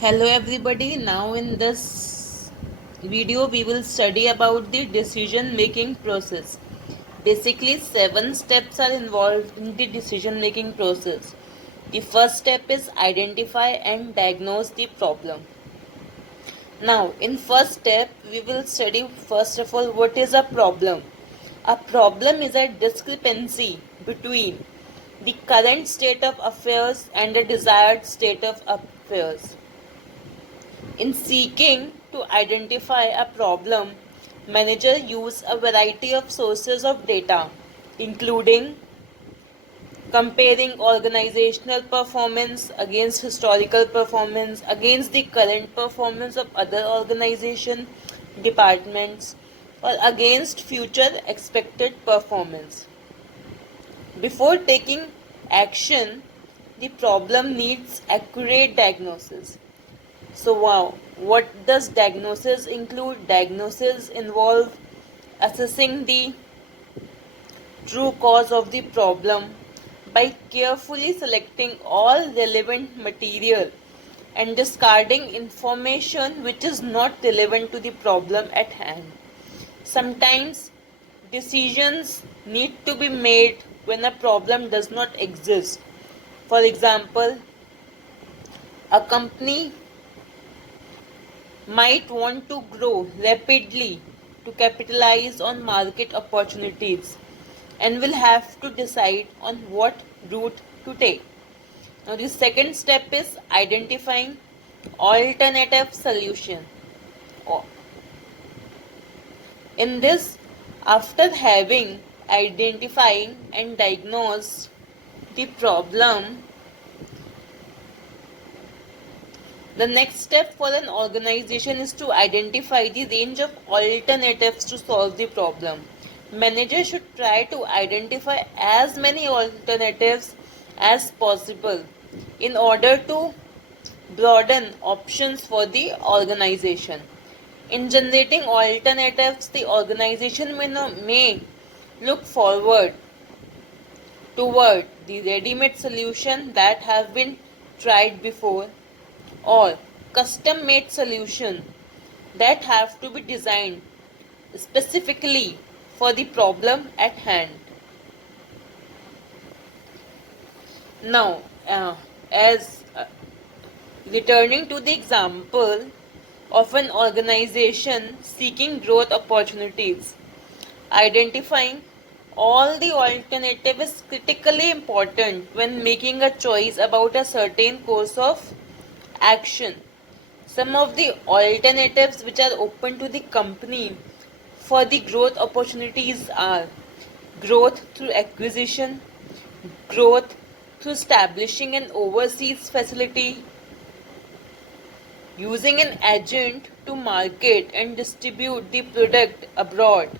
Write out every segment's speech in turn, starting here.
Hello everybody. Now in this video we will study about the decision making process. Basically 7 steps are involved in the decision making process. The first step is identify and diagnose the problem. Now in first step we will study first of all what is a problem. A problem is a discrepancy between the current state of affairs and the desired state of affairs. In seeking to identify a problem, managers use a variety of sources of data, including comparing organizational performance against historical performance, against the current performance of other organization departments, or against future expected performance. Before taking action, the problem needs accurate diagnosis. So, wow, what does diagnosis include? Diagnosis involve assessing the true cause of the problem by carefully selecting all relevant material and discarding information which is not relevant to the problem at hand. Sometimes decisions need to be made when a problem does not exist. For example, a company might want to grow rapidly to capitalize on market opportunities and will have to decide on what route to take. Now, the second step is identifying alternative solution. In this, after having identified and diagnosed the problem, the next step for an organization is to identify the range of alternatives to solve the problem. Managers should try to identify as many alternatives as possible in order to broaden options for the organization. In generating alternatives, the organization may look forward toward the ready-made solution that have been tried before or custom-made solution that have to be designed specifically for the problem at hand. Now, as returning to the example of an organization seeking growth opportunities, identifying all the alternative is critically important when making a choice about a certain course of action. Some of the alternatives which are open to the company for the growth opportunities are growth through acquisition, growth through establishing an overseas facility, using an agent to market and distribute the product abroad,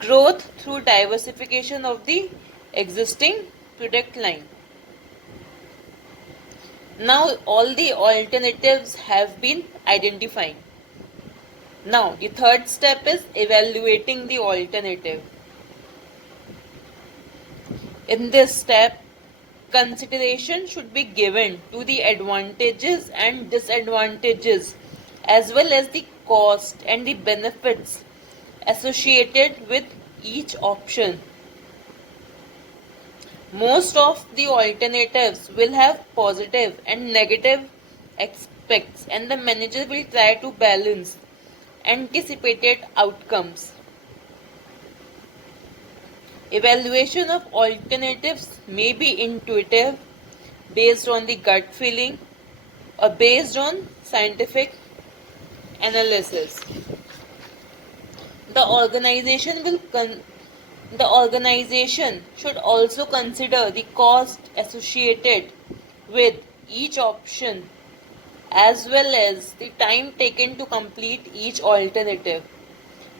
growth through diversification of the existing product line. Now all the alternatives have been identified. Now the third step is evaluating the alternative. In this step, consideration should be given to the advantages and disadvantages as well as the cost and the benefits associated with each option. Most of the alternatives will have positive and negative aspects, and the manager will try to balance anticipated outcomes. Evaluation of alternatives may be intuitive, based on the gut feeling, or based on scientific analysis. The organization will the organization should also consider the cost associated with each option as well as the time taken to complete each alternative.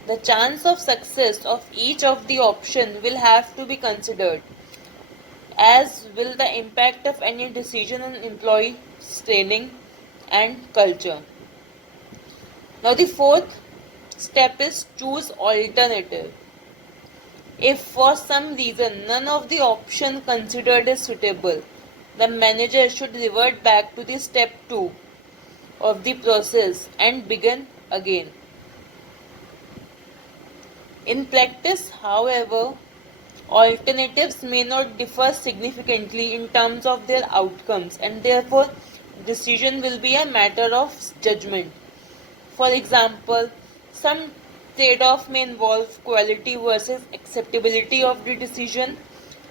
The chance of success of each of the option will have to be considered, as will the impact of any decision on employee training and culture. Now the fourth step is choose alternative. If for some reason none of the option considered is suitable, the manager should revert back to the step 2 of the process and begin again. In practice, however, alternatives may not differ significantly in terms of their outcomes, and therefore decision will be a matter of judgment. For example, some trade-off may involve quality versus acceptability of the decision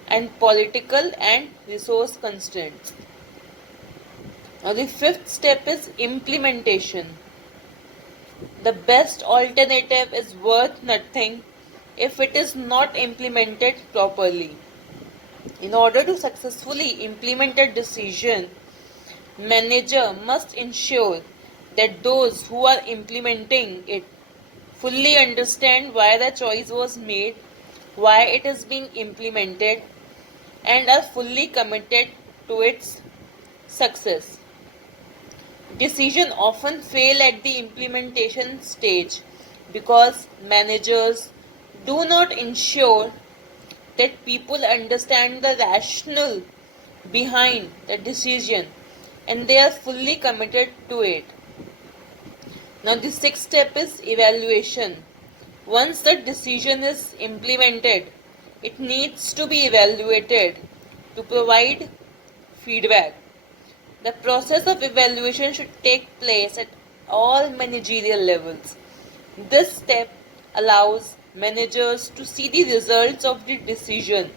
and political and resource constraints. Now the fifth step is implementation. The best alternative is worth nothing if it is not implemented properly. In order to successfully implement a decision, manager must ensure that those who are implementing it fully understand why the choice was made, why it is being implemented, and are fully committed to its success. Decisions often fail at the implementation stage because managers do not ensure that people understand the rationale behind the decision and they are fully committed to it. Now, the sixth step is evaluation. Once the decision is implemented, it needs to be evaluated to provide feedback. The process of evaluation should take place at all managerial levels. This step allows managers to see the results of the decision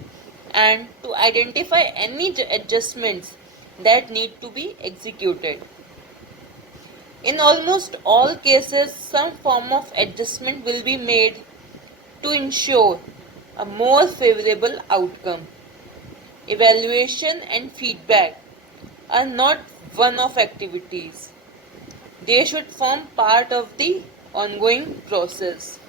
and to identify any adjustments that need to be executed. In almost all cases, some form of adjustment will be made to ensure a more favorable outcome. Evaluation and feedback are not one-off activities. They should form part of the ongoing process.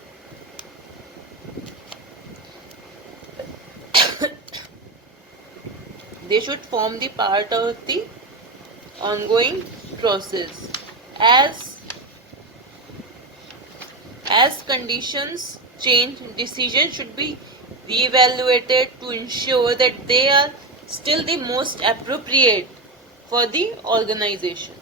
They should form the part of the ongoing process. As conditions change, decisions should be reevaluated to ensure that they are still the most appropriate for the organization.